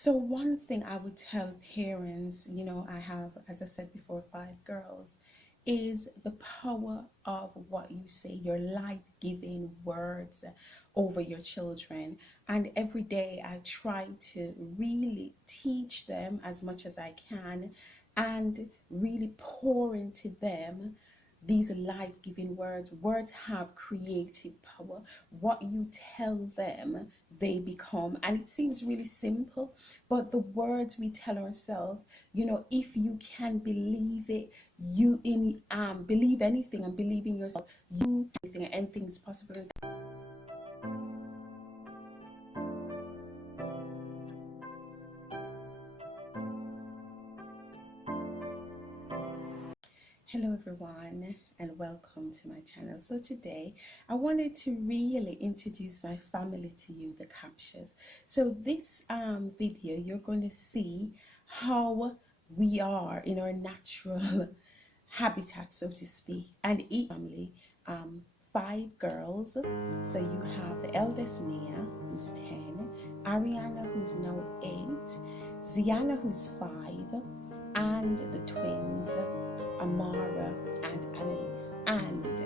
So one thing I would tell parents, I have, as I said before, 5 girls, is the power of what you say, your life-giving words over your children. And every day I try to really teach them as much as I can and really pour into them these life-giving words. Words have creative power. What you tell them, they become. And it seems really simple, but the words we tell ourselves, if you can believe it, you believe anything and believe in yourself, anything is possible. Hello everyone and welcome to my channel. So today I wanted to really introduce my family to you, the Kapcias. So this video you're going to see how we are in our natural habitat, so to speak, and each family, 5 girls. So you have the eldest Nia, who's 10, Ariana, who's now 8, Ziana, who's 5, and the twins Amara and Annalise. And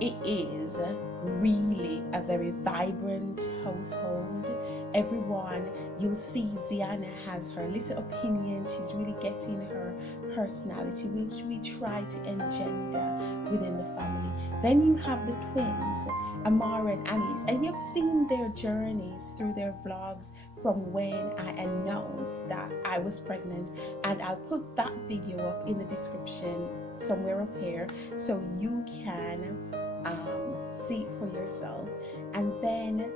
it is really a very vibrant household. Everyone, you'll see Ziana has her little opinions. She's really getting her personality, which we try to engender within the family. Then you have the twins, Amara and Annalise, and you've seen their journeys through their vlogs from when I announced that I was pregnant, and I'll put that video up in the description somewhere up here so you can see it for yourself. And then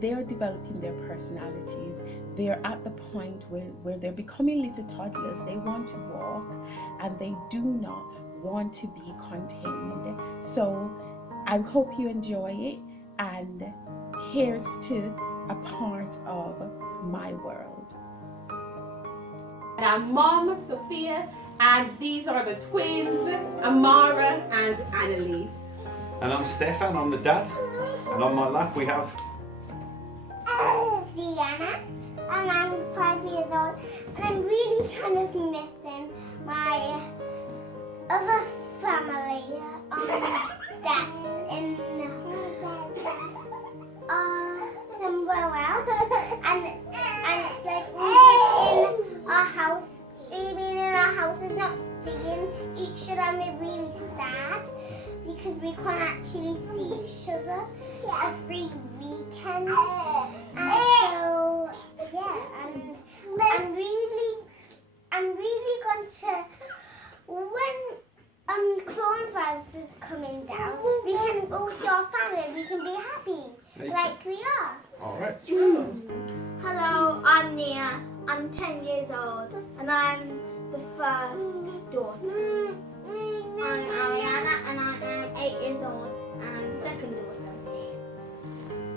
they're developing their personalities. They're at the point where they're becoming little toddlers. They want to walk and they do not want to be contained. So I hope you enjoy it, and here's to a part of my world. And our mom, Sophia, and these are the twins, Amara and Annalise. And I'm Stefan, I'm the dad, and on my lap we have Ziana, and I'm 5 years old, and I'm really kind of missing my other family that's in somewhere else, and it's like we've been in our house. Being in our house is not seeing each other, and we're really sad because we can't actually see each other every weekend. And so yeah, I'm really going to, when coronavirus is coming down, we can go to our family, we can be happy like we are. Alright. Hello, I'm Nia. I'm 10 years old and I'm the first daughter. I'm Ariana and I am 8 years old and I'm the second daughter.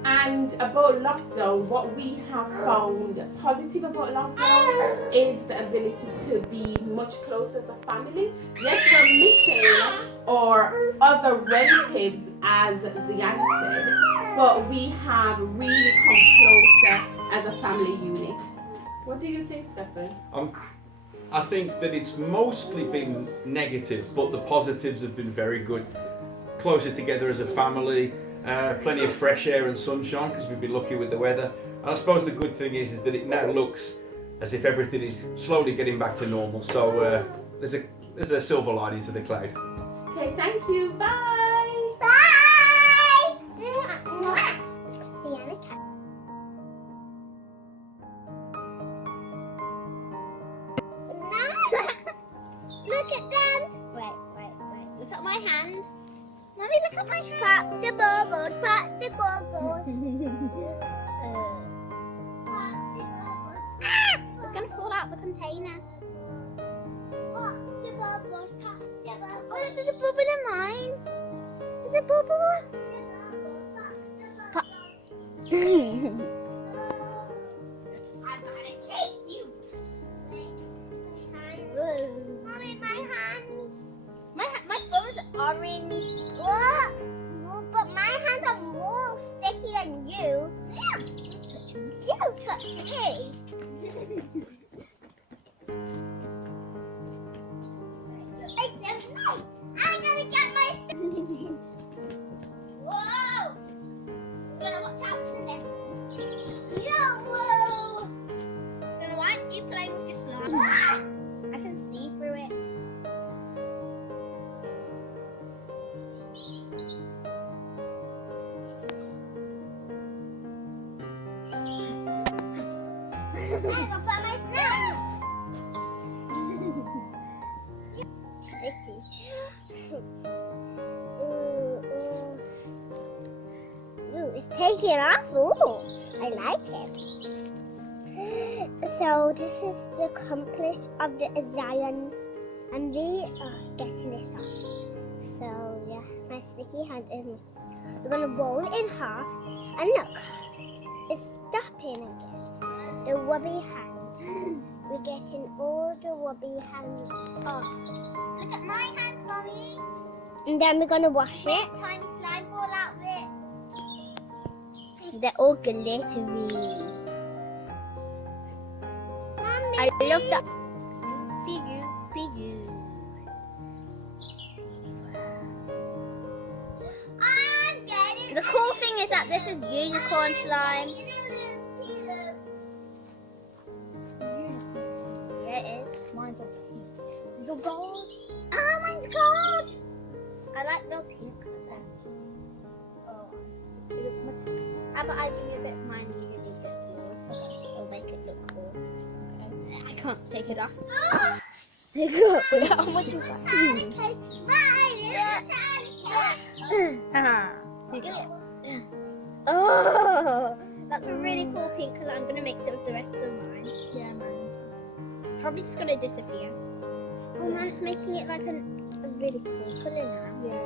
And about lockdown, what we have found positive about lockdown is the ability to be much closer as a family. Yes, we're missing our other relatives, as Ziana said, but we have really come closer as a family unit. What do you think, Stefan? I think that it's mostly been negative, but the positives have been very good. Closer together as a family, plenty of fresh air and sunshine because we've been lucky with the weather. And I suppose the good thing is that it now looks as if everything is slowly getting back to normal. So there's a silver lining to the cloud. Okay, thank you. Bye. Bye! Look at them! Wait. Look at my hand. Mommy, look at my hand. Pop the bubbles, pop the bubbles. We're going to fall out the container. Pop the bubbles, pop the bubbles. Oh, there's a bubble in mine. There's a bubble. Pop. I'm going to chase you. Mommy, my hands. My phone's orange. What? But my hands are more sticky than you. You touch me. I'm gonna get my. Whoa! You're gonna watch out for them. No! Whoa! Then why aren't you playing with your slime? I can see through it. I'm gonna put my slime. Sticky. Ooh, it's taking off. Ooh, I like it. So this is the accomplice of the Zions, and we are getting this off. So yeah, my sticky hand in. We're gonna roll it in half, and look, it's stopping again. The wobbly hand. We're getting all the wobbly hands off. Look at my hands, Mommy. And then we're going to wash it. Tiny slime ball out of it. They're all glittery. Mommy. I love that. Bigoo, bigoo. I'm getting. The cool thing is that this is unicorn slime. It is. Mine's all pink. Is it gold? Oh, mine's gold. I like the pink colour. Oh, it looks much. How about I give you a bit of mine and you give me a bit of yours? It'll make it look cool. Okay. I can't take it off. How much is that? Oh, that's a really cool pink colour. I'm gonna mix it with the rest of mine. Yeah, mine as well. Probably just gonna disappear. Oh man, it's making it like a really cool colour now. Yeah.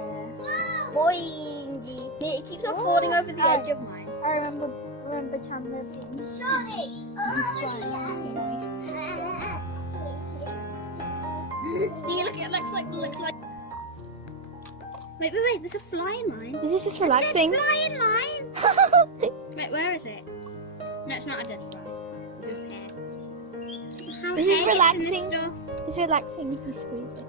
Boingy. It keeps on falling over the edge of mine. I remember Chandler being Sorry. You look, it looks like. Wait, there's a fly in mine. This is just relaxing. There's a fly in mine. Wait, where is it? No, it's not a dead fly. Just hair. How This is hair gets in relaxing. this stuff? It's relaxing if you squeeze it.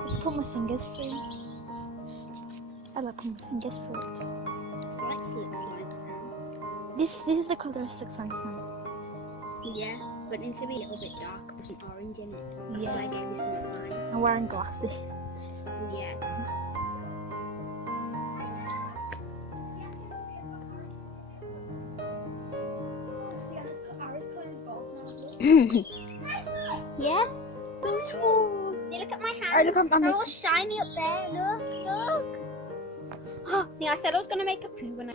I put my fingers through. I like putting my fingers through it. It's like slime sounds. This is the colour of six slime now. Yeah, but it needs to be a little bit dark with some orange in it. That's Yeah. why I gave you some of mine. I'm wearing glasses. Yeah. Yeah? You look at my hands. Alright, look, I'm They're all making... shiny up there. Look. Yeah, I said I was gonna make a poo when I.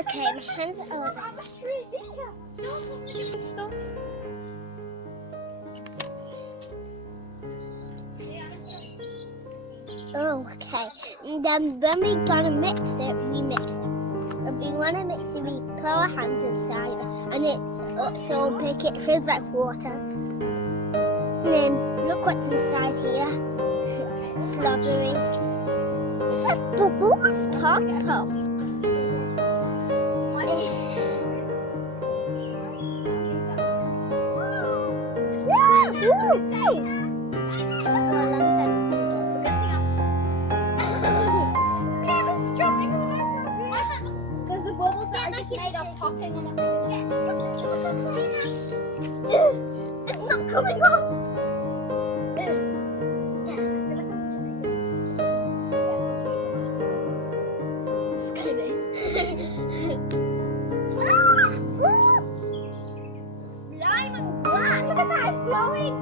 Okay, my hands are over. Stop. Oh, okay. And then when we're gonna mix it, we mix it. If we wanna mix it, we put our hands inside and it's so big it feels like water. And then look what's inside here. Slobbery. It's like bubbles pop pop. Because the bubbles that I just made are popping on my It's not coming off. Just kidding. Slime and glass. Look at that, it's blowing.